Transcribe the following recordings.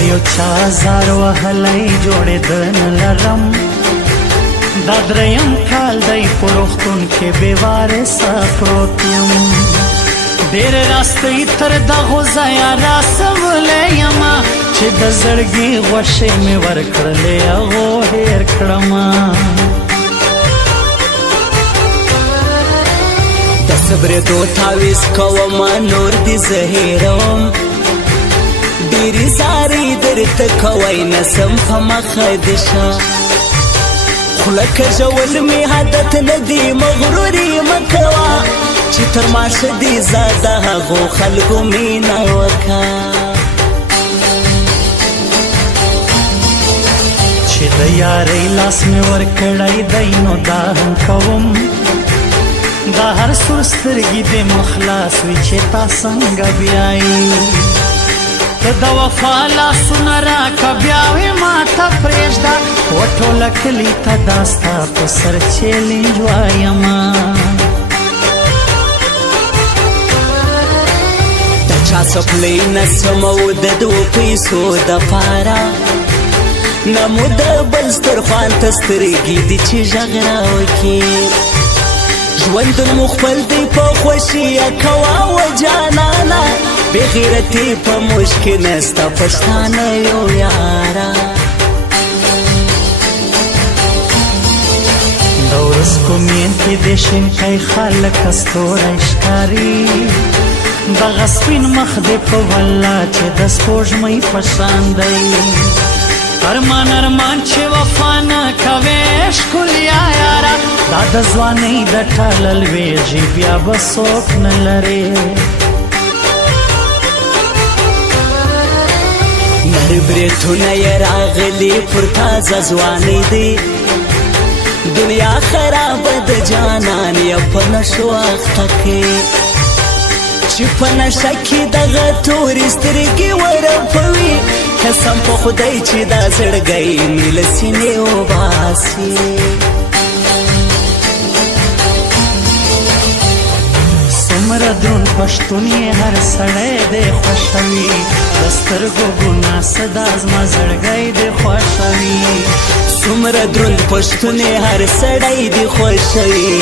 یو چا زار وهلی جوړېده نه لرم دا دریم کال دی په روغتون کې بې وارثه پروت یم ډېر راستۍ تر دغو ځایه راسولی یمه چې د زړګي غوښې مې ورکړلې هغو هېر کړمه د صبرېدو تعویض کومه نور دې زه هېروم ډېرې زارۍ درته کوی نسم په مخه دې شه خوله کږول مې عادت نه دی مغروري مه کوه چې تر ماشه دې زه د هغو خلکو مینه وکړه چې د یارۍ لاس مې ورکړی دی نو دا هم کوم دا هر سور سترګې دې مخلاص وي چې تا څنګه بیایي ته د وفا لاسونه راکه بیا وې ما ته پرېږده و ټوله کلي ته دا ستا په سر چیلنج وایمه د چا څپلۍ نسم او د دوو پیسو دپاره نه مو د بل سترخوان ته سترګې دي چې غږ راوکړي ژوندون مو خپل دی په خوښیه کوه و جانانه بې غیرتي په موږ کې نسته پښتانه یو یاره د ورسکو مین کې د شینکۍ خلک ستوری ښکاري دغه سپین مخ دې په والله چې د سپوږمۍ په شان دی ارمان ارمان چې وفا نه کوې ښکلیا یاره دا د ځوانۍ د ټاله لویږي بیا به څوک نه لرې نر بریتونه یې راغلي پر تازه ځوانۍ دی دنیا خرابه د جانان یې په نشو اخته کې چې په نشه کې دغه تورې سترګې ورپوي قسم په خدای چې دا زړګی مې له سینې وباسي څومره دروند پښتون یې هر سړی دې خوښوي د سترګو ګناه څه دا زما زړګی دې خوښوي څومره دروند پښتون یې هر سړی دې خوښوي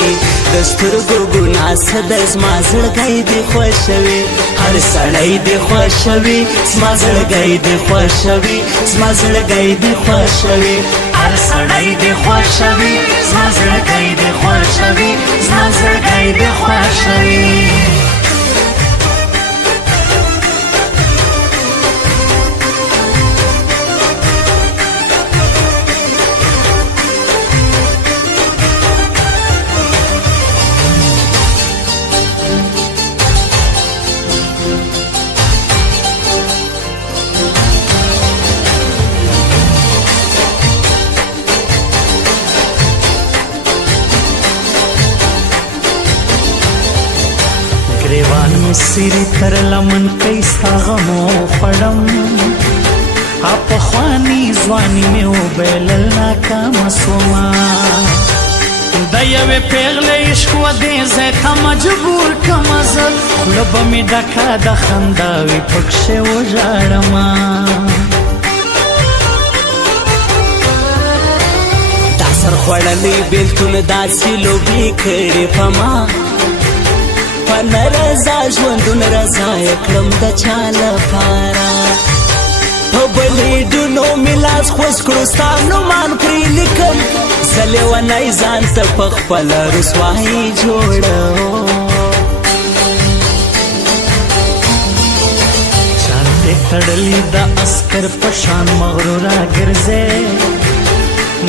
د سترګو ګناه څه د زما زړګی دې خوښوي هر سړی دې خوښوي زما زړګی دې خوښوي زما زړګی دې خوښوي هر سړی دې خوښوي زما زړګی دې خوښوي زما زړګی دې خوښوي ګریوان مې سیرې تر لمن کوي ستا غمو خوړم پخواني ځواني مې وبایلل ناکامه سومه د یوې پیغلې عشق و دې ځای ته مجبور کړمه زه خوله به مې ډکه د خندا وي پکښې وژاړمه دا سرخوړلی بېلتون داسې لوبې کړې په ما په نه رضا ژوندون رضا یې کړم د چا لپاره په بلیډونو مې لاس خوځ کړو ستا نومان پرې لیکم زه لیونی ځان ته په خپله رسوایي جوړوم شان دې تړلي د عسکر په شان مغروره ګرځې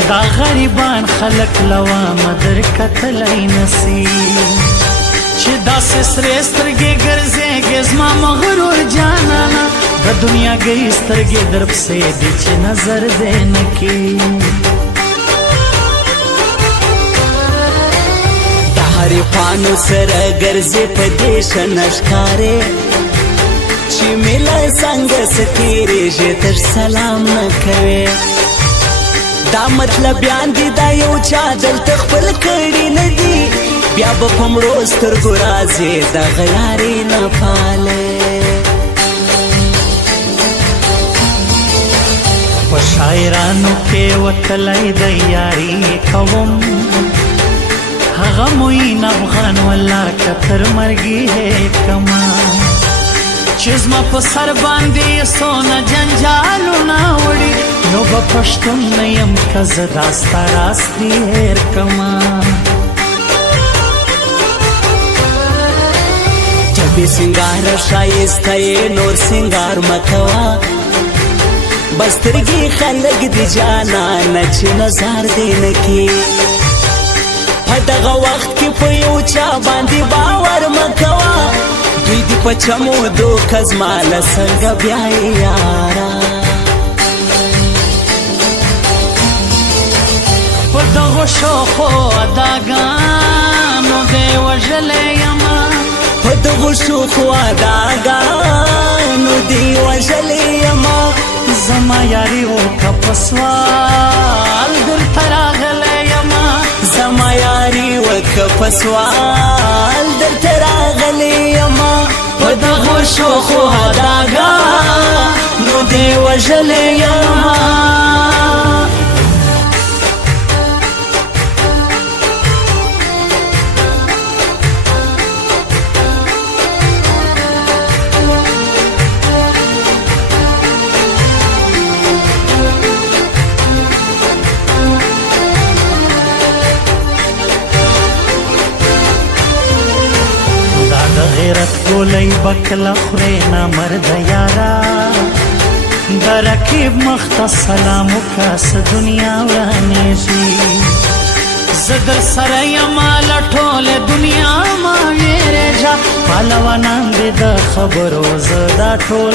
دا غریبان خلک لوامه در کتلی نسي چې داسې سرې سترګې ګرځېږې زما مغرور جانانه د دنیاګۍ سترګې در پسې دي چې نظر دې نه کړي د حریفانو سره ګرځې په دې ښه نه ښکارې چې مې له څنګه څه تېرېږې تر سلام نه کوې دا مطلبیان دي دا یو چا دلته خپل کړي نه دي بیا به په مړو سترګو راځې دغه یارې نه پالې شاعرانو کې وتلی د یاري کوم هغه موین افغان والله که تر مرګي کما چې زما په سر باندې سونه جنجالونه وړي نو به پښتون نه یم که زه دا ستا راستي هېر کما بی سنگار شایسته نور سنگار مکوا بسترگی خلق دی جانان چې نظر دی نکی پدغه وخت کې په یو چا باندې باور مکوا دوی دی په چمو دو کزمال څنګه بیا یارا په دغو شوخو اداګانو دی وژلی یما په دغو شوخو اداګانو دی وژلی یما زما یاري وکه په سوال دلته راغلی یما زما یاري وکه په سوال دلته راغلی یما په دغو شوخو اداګانو دی وژلی یما غیرت ګولۍ بکله خورې نامرده یارا د رقیب مخ ته سلام وکړه څه دنیا ورانېږي زه در سره یمه له ټولې دنیا مه وېرېږه پهلوانان دې د خبرو زه دا ټول